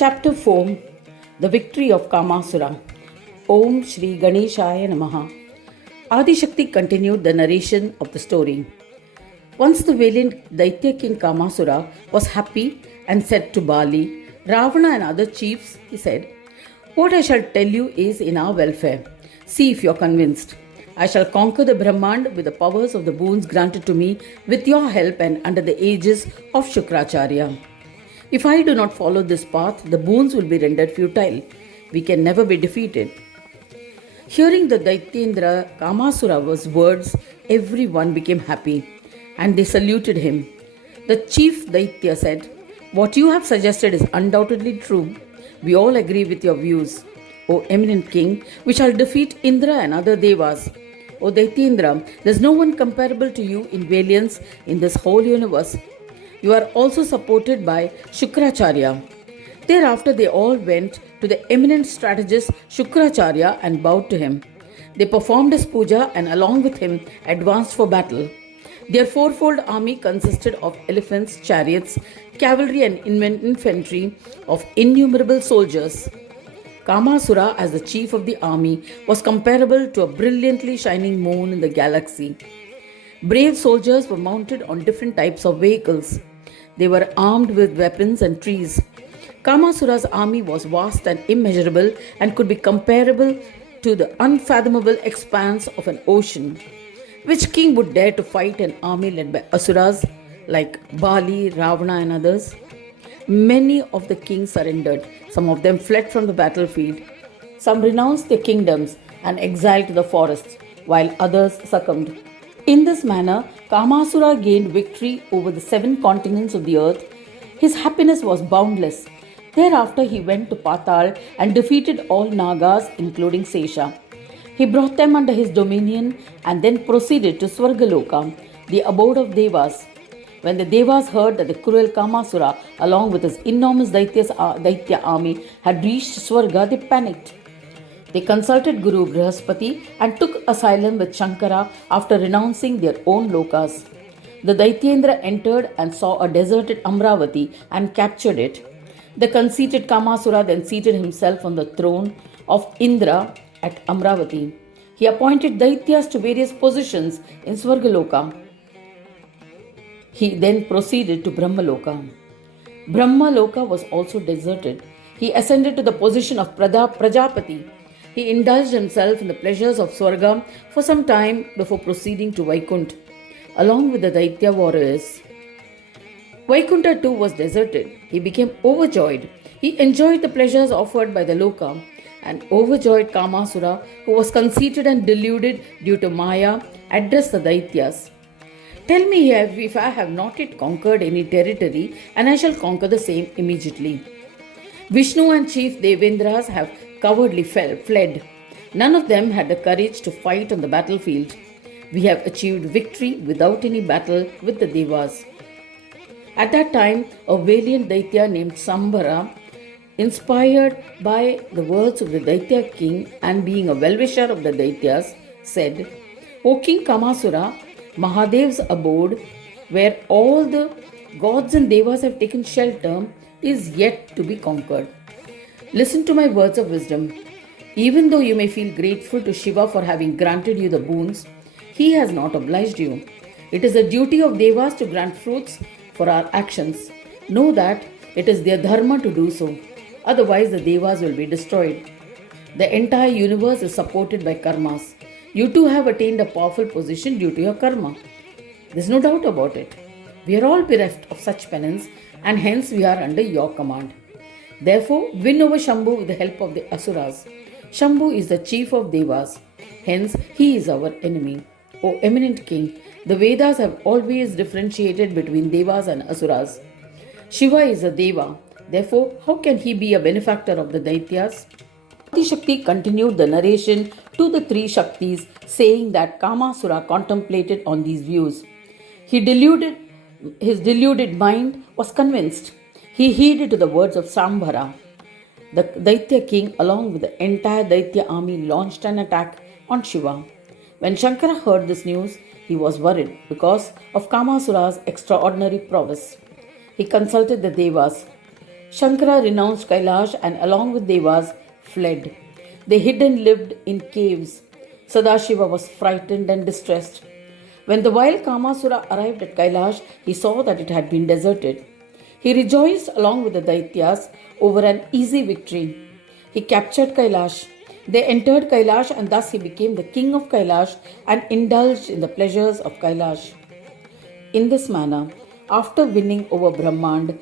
Chapter 4 The Victory of Kamasura. Om Shri Ganeshaya Namaha. Adishakti continued the narration of the story. Once the valiant Daitya king Kamasura was happy and said to Bali, Ravana and other chiefs, he said, "What I shall tell you is in our welfare. See if you are convinced. I shall conquer the Brahmand with the powers of the boons granted to me with your help and under the aegis of Shukracharya. If I do not follow this path, the boons will be rendered futile. We can never be defeated." Hearing the Daityendra Kamasura's words, everyone became happy and they saluted him. The chief Daitya said, "What you have suggested is undoubtedly true. We all agree with your views. O eminent king, we shall defeat Indra and other devas. O Daityendra, there is no one comparable to you in valiance in this whole universe. You are also supported by Shukracharya." Thereafter they all went to the eminent strategist Shukracharya and bowed to him. They performed his puja and along with him advanced for battle. Their fourfold army consisted of elephants, chariots, cavalry and infantry of innumerable soldiers. Kamasura, as the chief of the army, was comparable to a brilliantly shining moon in the galaxy. Brave soldiers were mounted on different types of vehicles. They were armed with weapons and trees. Kamasura's army was vast and immeasurable and could be comparable to the unfathomable expanse of an ocean. Which king would dare to fight an army led by asuras like Bali, Ravana and others? Many of the kings surrendered. Some of them fled from the battlefield. Some renounced their kingdoms and exiled to the forests, while others succumbed. In this manner, Kamasura gained victory over the 7 continents of the earth. His happiness was boundless. Thereafter, he went to Patal and defeated all Nagas, including Sesha. He brought them under his dominion and then proceeded to Swargaloka, the abode of Devas. When the Devas heard that the cruel Kamasura, along with his enormous Daitya army, had reached Swarga, they panicked. They consulted Guru Brihaspati and took asylum with Shankara after renouncing their own lokas. The Daityendra entered and saw a deserted Amravati and captured it. The conceited Kamasura then seated himself on the throne of Indra at Amravati. He appointed Daityas to various positions in Swargaloka. He then proceeded to Brahmaloka. Brahmaloka was also deserted. He ascended to the position of Prajapati. He indulged himself in the pleasures of Swarga for some time before proceeding to Vaikuntha, along with the Daitya warriors. Vaikuntha too was deserted. He became overjoyed. He enjoyed the pleasures offered by the Loka. An overjoyed Kamasura, who was conceited and deluded due to Maya, addressed the Daityas. "Tell me if I have not yet conquered any territory, and I shall conquer the same immediately. Vishnu and Chief Devendras have cowardly fled. None of them had the courage to fight on the battlefield. We have achieved victory without any battle with the Devas." At that time, a valiant Daitya named Sambara, inspired by the words of the Daitya king and being a well-wisher of the Daityas, said, "O King Kamasura, Mahadev's abode, where all the gods and devas have taken shelter, is yet to be conquered. Listen to my words of wisdom. Even though you may feel grateful to Shiva for having granted you the boons, he has not obliged you. It is the duty of devas to grant fruits for our actions. Know that it is their dharma to do so. Otherwise, the devas will be destroyed. The entire universe is supported by karmas. You too have attained a powerful position due to your karma. There is no doubt about it. We are all bereft of such penance, and hence we are under your command. Therefore, win over Shambhu with the help of the Asuras. Shambhu is the chief of Devas. Hence, he is our enemy. O eminent king, the Vedas have always differentiated between Devas and Asuras. Shiva is a Deva. Therefore, how can he be a benefactor of the Daityas?" Shakti continued the narration to the 3 Shaktis, saying that Kamasura contemplated on these views. His deluded mind was convinced. He heeded to the words of Sambara. The Daitya king, along with the entire Daitya army, launched an attack on Shiva. When Shankara heard this news, he was worried because of Kamasura's extraordinary prowess. He consulted the Devas. Shankara renounced Kailash and along with Devas fled. They hid and lived in caves. Sadashiva was frightened and distressed. When the wild Kamasura arrived at Kailash, he saw that it had been deserted. He rejoiced along with the Daityas over an easy victory. He captured Kailash. They entered Kailash and thus he became the king of Kailash and indulged in the pleasures of Kailash. In this manner, after winning over Brahmand,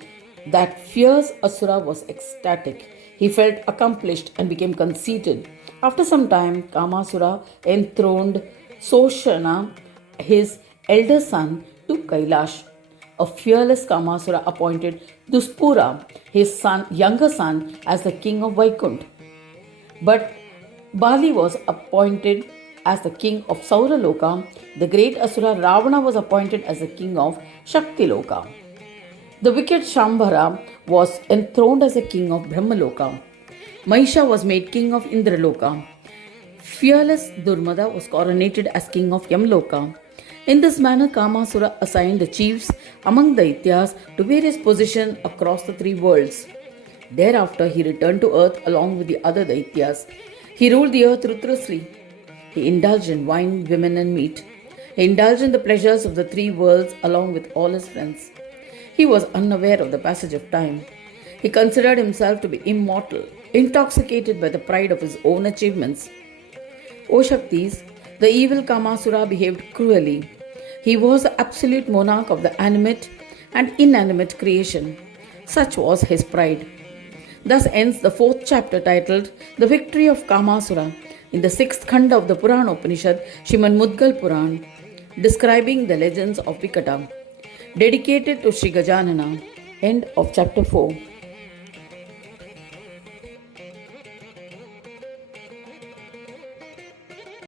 that fierce Asura was ecstatic. He felt accomplished and became conceited. After some time, Kamasura enthroned Soshana, his elder son, to Kailash. A fearless Kamasura appointed Duspura, his younger son, as the king of Vaikuntha. But Bali was appointed as the king of Sauraloka. The great Asura Ravana was appointed as the king of Shaktiloka. The wicked Shambhara was enthroned as the king of Brahmaloka. Mahisha was made king of Indraloka. Fearless Durmada was coronated as king of Yamloka. In this manner, Kamasura assigned the chiefs among the Daityas to various positions across the three worlds. Thereafter, he returned to earth along with the other Daityas. He ruled the earth ruthlessly. He indulged in wine, women, and meat. He indulged in the pleasures of the three worlds along with all his friends. He was unaware of the passage of time. He considered himself to be immortal, intoxicated by the pride of his own achievements. O Shaktis, the evil Kamasura behaved cruelly. He was the absolute monarch of the animate and inanimate creation. Such was his pride. Thus ends the 4th chapter titled The Victory of Kamasura in the 6th Khanda of the Purana Upanishad, Srimad Mudgal Puran, describing the legends of Vikata. Dedicated to Sri Gajanana. End of chapter 4.